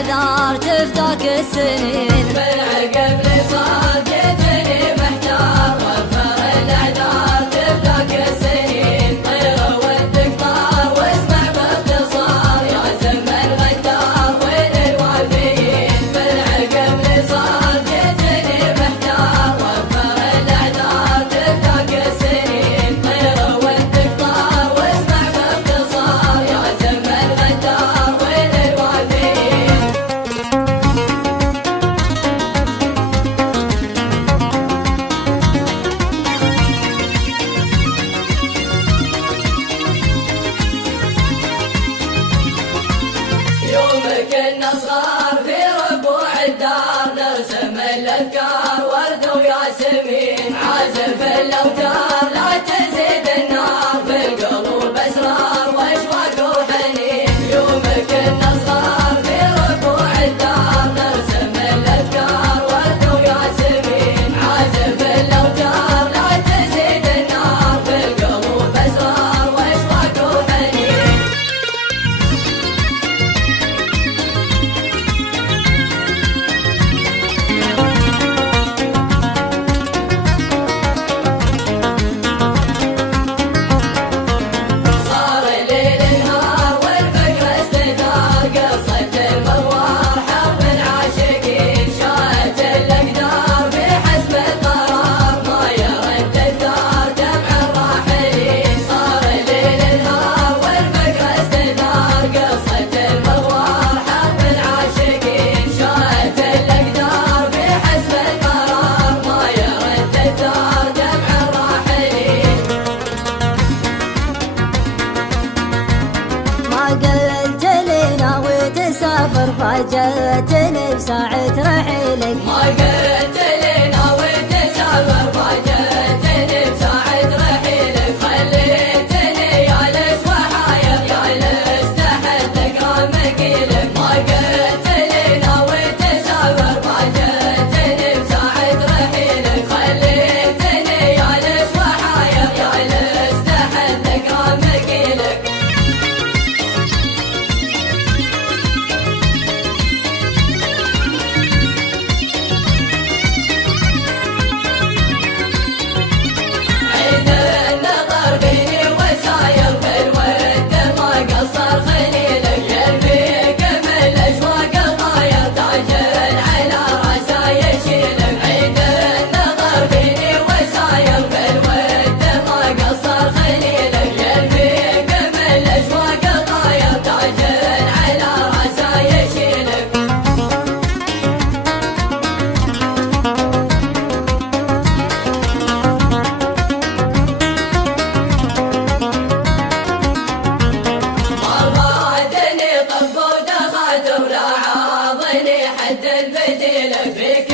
العذار تفتك السنين. بالعقب لصال جيتني محتار وفر الأعذار تفتك السنين. طير ودك طار واسمع باختصار يا زم الغدار وين الوافيين. بالعقب لصال جيتني محتار وفر الأعذار تفتك السنين. طير ودك طار واسمع باختصار يا زم الغدار وين الوافيين. يوم كنا صغار في ربوع الدار نرسم الأذكار ورد وياسمين. عازف الأوتار لا تزيد النار في القلوب أسرار وأشواق وحنين. يوم كنا صغار في ربوع الدار نرسم الأذكار ورد وياسمين. عازف الأوتار لا تزيد النار في القلوب أسرار وأشواق وحنين. صار الليل نهار والفقر استثار قصة المغوار حرب العاشقين. شاءت الأقدار بحسب القرار ما يرد الثار دمع الراحلين. صار الليل نهار والفقر استثار قصة المغوار حرب العاشقين. شاءت الأقدار بحسب القرار ما يرد الثار دمع الراحلين. ما قلت لنا وتسافر فاجأتني بساعة رحيلك. ما قلت لنا وتسافر فاجأتني بساعة رحيلك. خليتني يا ليش وحاير يا ليش تحت اقرا مقيلك. ما قلت لنا وتسافر فاجأتني بساعة رحيلك. خليتني يا ليش وحاير يا ليش تحت اقرا مقيلك. عيد النظر فيني وساير في الود ما قصر خليلك. يرفيق من الاشواق الطاير تاج على راسه يشيلك. عيد النظر فيني وساير في الود ما قصر خليلك. يرفيق من الاشواق الطاير تاج على راسه يشيلك. مرادني طب ودخلت ولا عاضني حد البديل فيك